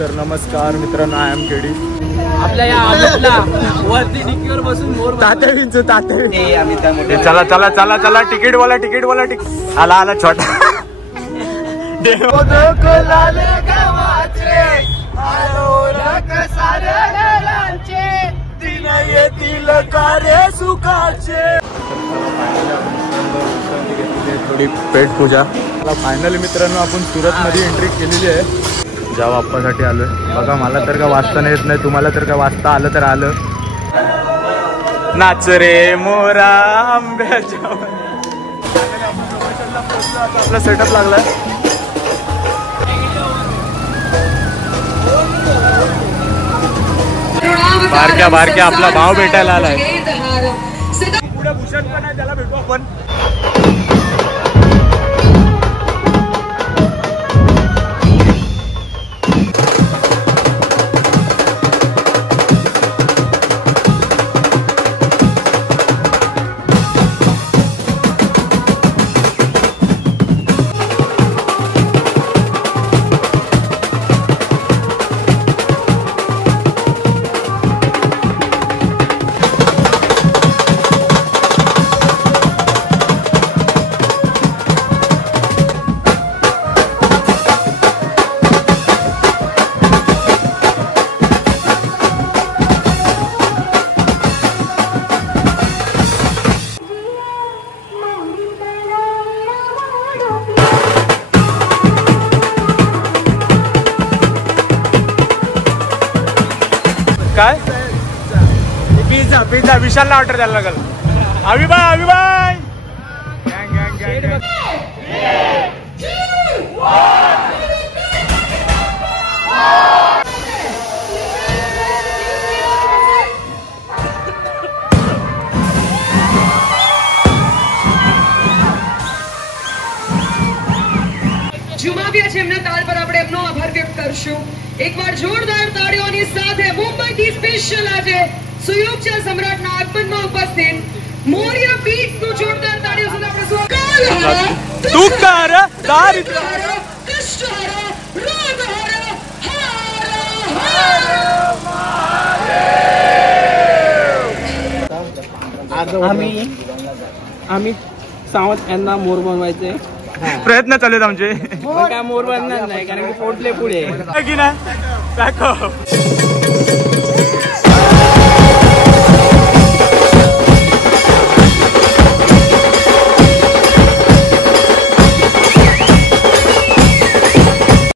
तर नमस्कार मित्रांनो, आय एम केडी. आपल्या या आमोदला वरती डिकीवर बसून मोर तात्या विंचू तात्या. आम्ही त्यामुळे चला चला चला चला तिकीट वाला आला आला छोटा. थोडी पेट पूजा. फायनली मित्रांनो आपण सुरत मध्ये एंट्री केलेली आहे. जाव बाप्पासाठी आलोय. बघा मला तर काय वाचता येत नाही, तुम्हाला तर काय वाचता आलं तर आलं. नाच रे मोरा आंब्याच्या. आपला सेटअप लागलाय. बारक्या बारक्या आपला भाव भेटायला आलाय. पुढे भूषण पण आहे, त्याला भेटू आपण. काय पिझ्झा पिझ्झा विशालला ऑर्डर द्यायला लागल. अभिबाय જુમાવ્યા છે એમના તાલ પર આપણે એમનો આભાર વ્યક્ત કરશું. એકવાર જોરદાર તાળીઓની સાથે મુંબઈથી સ્પેશિયલ આજે સુયોગચા સમ્રાટના આગમનમાં ઉપસ્થિત મોરિયા બીટ્સનું જોરદાર તાળીઓ સાથે આપણે સ્વાગત. दुःखहर दारिद्र्य કષ્ટહર રોગહર आम्ही सावंत यांना मोर बनवायचे प्रयत्न चालू आहेत आमचे. काय मोर बनणार नाही कारण की पोटले पुढे की नाही.